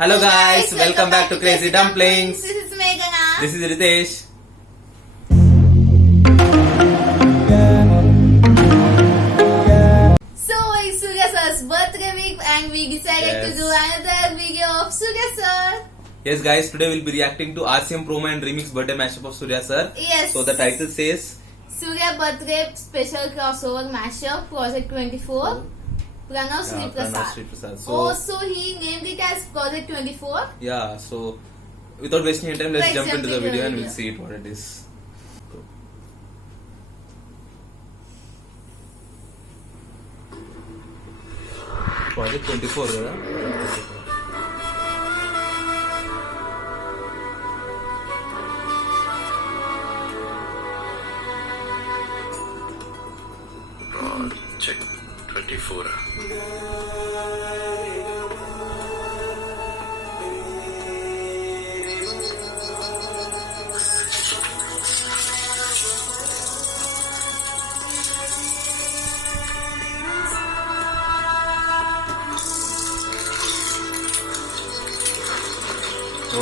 Hello guys, welcome back to Crazy Dumplings. This is Meghana. This is Ritesh. So it's Surya sir's birthday week and we decided to do another video of Surya sir. Yes guys, today we'll be reacting to RCM promo and remix birthday mashup of Surya sir. Yes. So the title says Surya birthday special crossover mashup Project 24. Pranav Sri Pranav Sri Prasad. Prasad. So So he named it as Project 24. yeah, so without wasting any time, let's jump into the video and we'll see what it is. Project 24 కదా? Project 24.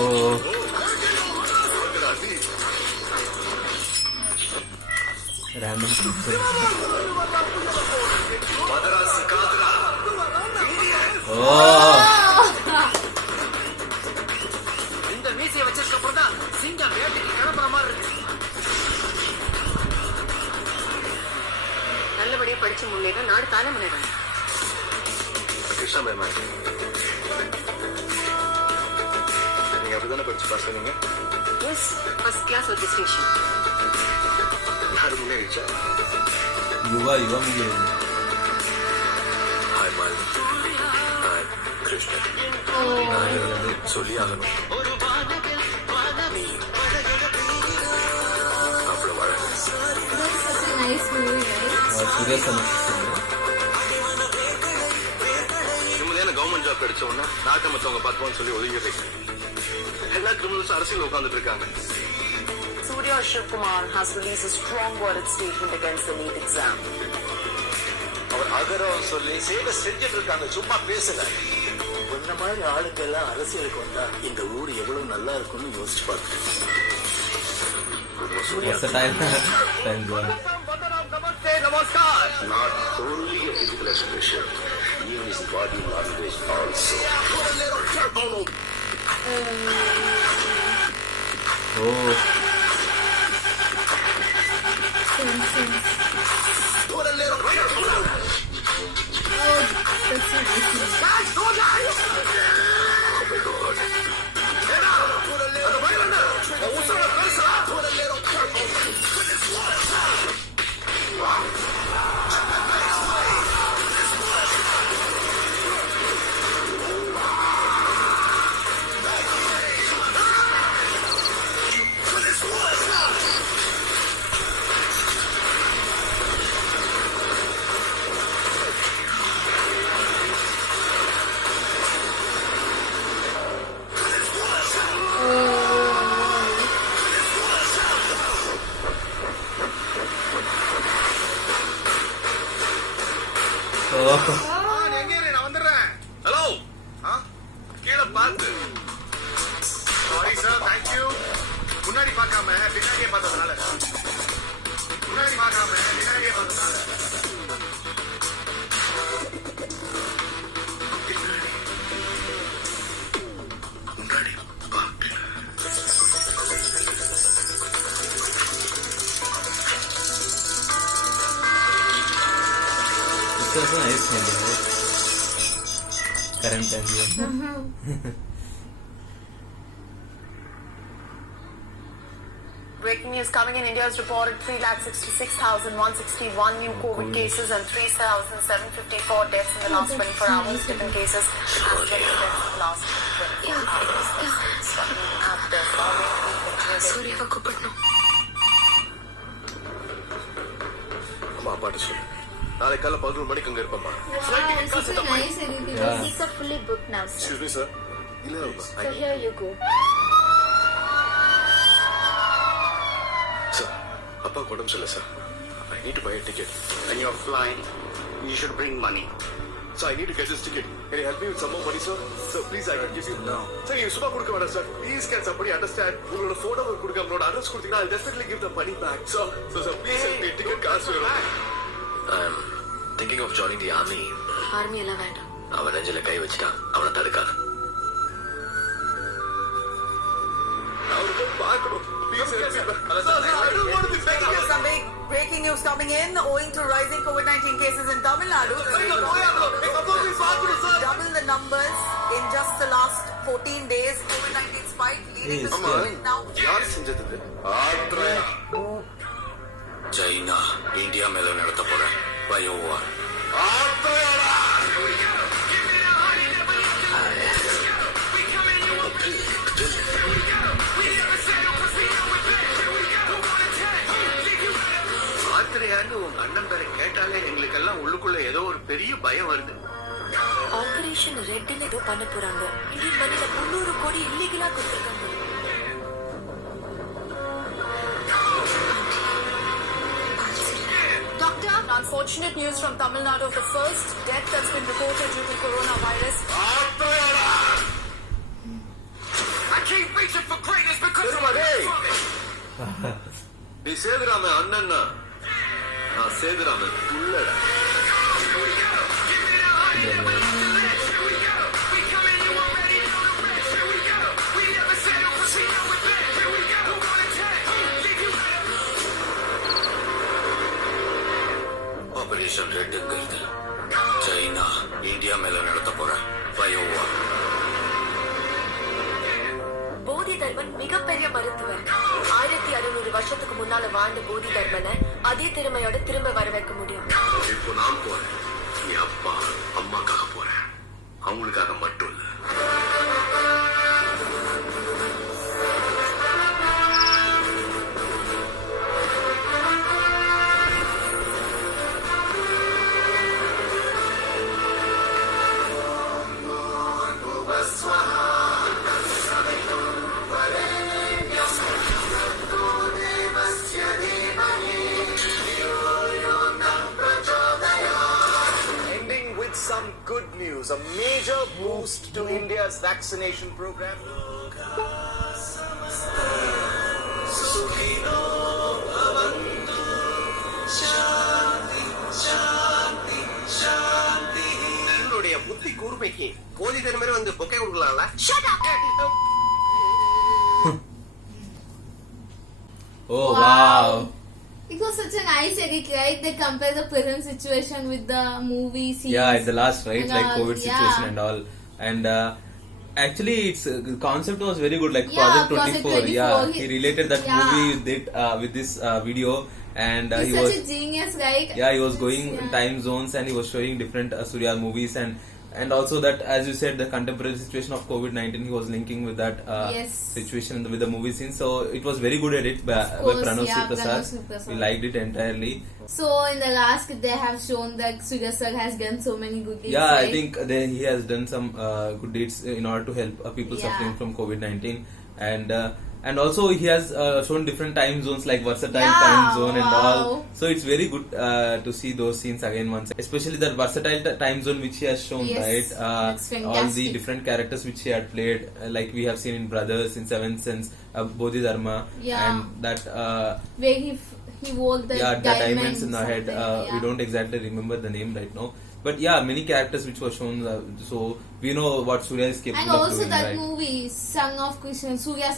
Oh, random clips. Oh, இந்த மீசையை வச்சதுக்கு அப்புறம் தான் சிங்கம் வேட்டைக்கு கிளம்புற மாதிரி இருக்கு. நல்லபடியா படிச்சு முன்னேற நாடு தானே முன்னேறணும். கிருஷ்ணா மேம், நீங்க அப்படிதானே படிச்சு பாஸ் பண்ணீங்க? Yes, first class with distinction. யாரு முன்னேறிச்சா? युवा मुझे ஹாய் மால், ஹாய் கிருஷ்ணா. சொல்லி ஆகணும், நீ அவ்வளவு அழகு. That's such a nice movie, right? Surya sir. நிம்மதியான கவர்மெண்ட் ஜாப் கிடைச்ச உடனே நாட்டை மத்தவங்க பார்த்துவான்னு சொல்லி ஒதுங்கிடுறீங்க. எல்லா கிரிமினல்ஸும் அரசியல் உட்கார்ந்துட்டு இருக்காங்க. Surya Shivkumar has released a strong worded statement against the NEET exam. அவர் அகரம் சொல்லி சேவை செஞ்சுட்டு இருக்காங்க, சும்மா பேசல. இந்த மாதிரி ஆளுக்கு எல்லாம் அரசியலுக்கு வந்தா இந்த ஊர் எவ்வளவு நல்லா இருக்கும்னு யோசிச்சு பார்த்தேன். Versatile. Thank God. Not only a physical expression, even his body language also. Oh, Sense. Oh, that's so nice movie. Hello, கீழே பார்த்து. Sorry sir, thank you. முன்னாடி பார்க்காம பின்னாடியே பார்த்ததுனால. முன்னாடி பார்க்கல. it's also nice movie, right? Current time, yeah. Breaking news coming in, India has reported 366,161 new COVID cases and 3,754 deaths in the last 24 hours. Different cases as well as deaths in the last 24 hours. At the சூர்யாவை கூப்பிடணும். அம்மா அப்பாட்ட சொல்லு, நாளைக்கு காலை 11 மணிக்கு அங்க இருப்பேம்மா. Wow, such a nice editing. Yeah. seats are fully booked now, sir. Excuse me, sir. இல்ல, So here you go. Sir, அப்பாவுக்கு உடம்பு சரியில்லை sir. I need to buy a ticket. When you're flying, you should bring money. So I need to get this ticket. Can you help me with some more money, sir? Sir, please, I can give you. No. Sir, you சும்மா கொடுக்க வேண்டாம், sir. Please, can somebody understand? உங்களோட phone number கொடுங்க, உங்களோட address கொடுத்தீங்கன்னா I'll definitely give the money back. Sir, please help me. Ticket காசு வேணும். I'm thinking of joining the army. Army எல்லாம் வேண்டாம். அவன் நெஞ்சில கை வச்சிட்டான். அவனை தடுக்காத. அவனை பார்க்கணும். Please help me. Sir, I don't want to be begging you. Some big breaking news coming in owing to rising COVID-19 cases in Tamil Nadu. Double the numbers in just the last 14 days. COVID-19 spike leading to COVID now. யார் செஞ்சது? China India மேல நடத்த போற பயோவா ஆத்திரையாண்டு உங்க அண்ணன் பேரை கேட்டாலே எங்களுக்கெல்லாம் உள்ளுக்குள்ள ஏதோ ஒரு பெரிய பயம் வருது. ஆபரேஷன் ரெட்னு ஏதோ பண்ண போறாங்க. இந்தியன் மணில 300 கோடி இல்லீகலா கொடுத்திருக்காங்க. Doctor, unfortunate news from Tamil Nadu of the first death that's been reported due to coronavirus. I keep reaching for greatness because of my நீ சேதுராம அண்ணன்னா நான் சேதுராம புள்ளடா. ஆபரேஷன் ரெட்ங்கிறது சைனா இந்தியா மேல நடத்த போற பயோவா. போதி தர்மன் மிகப்பெரிய மருத்துவர். 1600 வருஷத்துக்கு முன்னால வாழ்ந்த போதி தர்மனை அதே திறமையோட திரும்ப வர வைக்க முடியும். இப்போ நான் போறேன், என் அப்பா அம்மாக்காக போறேன், அவங்களுக்காக மட்டும் இல்ல. Some good news, a major boost to India's vaccination program. உங்களுடைய புத்தி கூர்மைக்கு போதி தர்மரே வந்து பொக்கை கொடுக்கலாம்ல. Oh wow. It was such a nice edit, right? They compare the present situation with the movie scenes. Yeah, at the last, right? And Like all, COVID situation and all. And actually, its concept was very good. Like Yeah, Project Project 24. 24. Yeah, he related that Yeah. movie with it with this video. And He's he such was a genius, right? yeah, he was going Yeah. in time zones and he was showing different Surya movies and also that, as you said, the contemporary situation of COVID-19, he was linking with that Yes. situation with the movie scene. So it was very good edit by course, Pranav yeah, Sri Prasad. Pranav Sri Prasad. We liked it entirely. So in the last, they have shown that Surya Sir has done so many good deeds. Yeah, I right? think he has done some good deeds in order to help people Yeah. suffering from COVID-19, and also he has shown different time zones like versatile Yeah, time zone and wow. all. So it's very good to see those scenes again once, especially that versatile time zone which he has shown, Yes, right? that's All the fantastic. different characters which he had played, like we have seen in Brothers, in Seventh Sense, Bodhidharma, Yeah. and that. Where he wore the Yeah, the diamonds in the head. something, We don't exactly remember the name right now, but yeah, many characters which were shown. So we know what Surya is capable And of also doing, that right? movie, Son of Krishna, Surya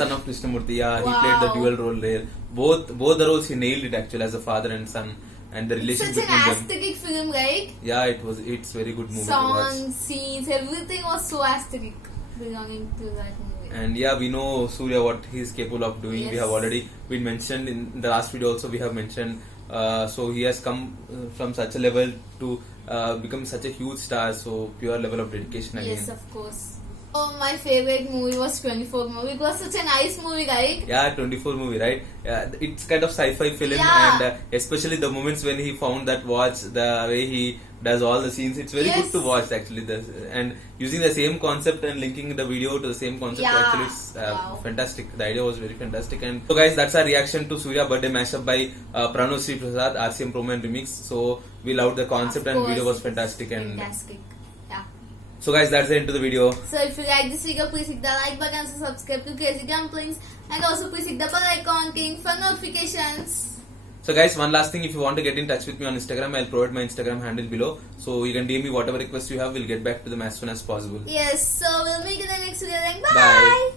Son of Krishnamurti. Yeah, he Wow. played the dual role there. Both the roles he nailed it actually, as a father and son, and the relation Such an between them. aesthetic film, right? Yeah, it's very good movie to watch. Songs, scenes, everything was so aesthetic belonging to that movie. And yeah, we know Surya what he is capable of doing. We Yes. have already been mentioned in the last video also. We have mentioned. So he has come from such a level to become such a huge star. So pure level of dedication again. Yes, of course. Oh, my favorite movie was 24 movie. It was such a nice movie, right? Yeah, 24 movie, right? It's kind of sci-fi film, Yeah. and especially the moments when he found that watch, the way he does all the scenes, it's very Yes. good to watch actually. And using the same concept and linking the video to the same concept, Yeah. actually it's Wow. fantastic. The idea was very fantastic. And so guys, that's our reaction to Surya birthday mashup by Pranav Sri Prasad, RCM promo and remix. So we loved the concept Of and video course, was fantastic. And fantastic. Yeah. so guys, that's the end of the video. So if you like this video, please hit the like button, so subscribe to Crazy Dumplings, and also please hit the bell icon for notifications. So guys, one last thing, if you want to get in touch with me on Instagram, I'll provide my Instagram handle below. So you can DM me whatever request you have, we'll get back to them as soon as possible. Yes, so we'll meet in the next video. Then bye. Bye.